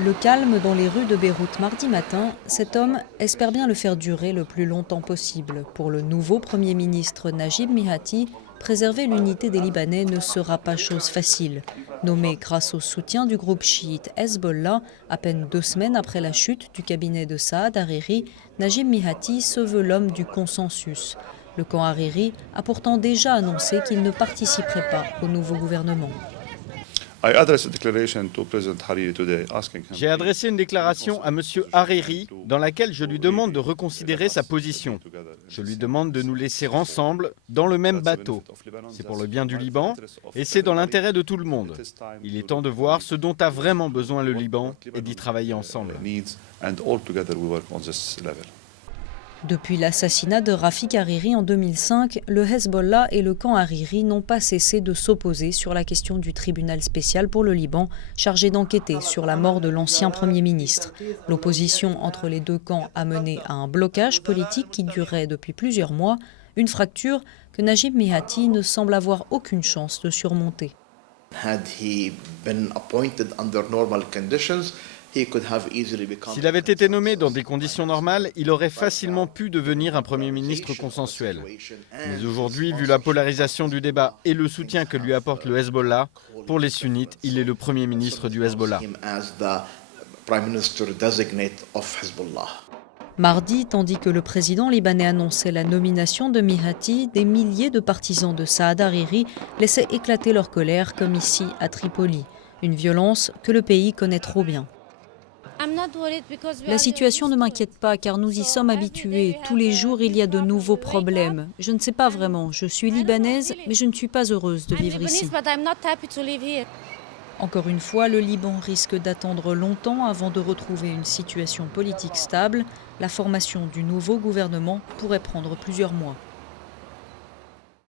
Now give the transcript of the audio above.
Le calme dans les rues de Beyrouth mardi matin, cet homme espère bien le faire durer le plus longtemps possible. Pour le nouveau Premier ministre Najib Mihati, préserver l'unité des Libanais ne sera pas chose facile. Nommé grâce au soutien du groupe chiite Hezbollah, à peine 2 semaines après la chute du cabinet de Saad Hariri, Najib Mihati se veut l'homme du consensus. Le camp Hariri a pourtant déjà annoncé qu'il ne participerait pas au nouveau gouvernement. J'ai adressé une déclaration à M. Hariri dans laquelle je lui demande de reconsidérer sa position. Je lui demande de nous laisser ensemble dans le même bateau. C'est pour le bien du Liban et c'est dans l'intérêt de tout le monde. Il est temps de voir ce dont a vraiment besoin le Liban et d'y travailler ensemble. Depuis l'assassinat de Rafik Hariri en 2005, le Hezbollah et le camp Hariri n'ont pas cessé de s'opposer sur la question du tribunal spécial pour le Liban, chargé d'enquêter sur la mort de l'ancien Premier ministre. L'opposition entre les deux camps a mené à un blocage politique qui durait depuis plusieurs mois, une fracture que Najib Mihati ne semble avoir aucune chance de surmonter. S'il avait été nommé dans des conditions normales, il aurait facilement pu devenir un Premier ministre consensuel. Mais aujourd'hui, vu la polarisation du débat et le soutien que lui apporte le Hezbollah, pour les sunnites, il est le Premier ministre du Hezbollah. Mardi, tandis que le président libanais annonçait la nomination de Mihati, des milliers de partisans de Saad Hariri laissaient éclater leur colère, comme ici à Tripoli. Une violence que le pays connaît trop bien. La situation ne m'inquiète pas car nous y sommes habitués. Tous les jours, il y a de nouveaux problèmes. Je ne sais pas vraiment. Je suis libanaise, mais je ne suis pas heureuse de vivre ici. Encore une fois, le Liban risque d'attendre longtemps avant de retrouver une situation politique stable. La formation du nouveau gouvernement pourrait prendre plusieurs mois.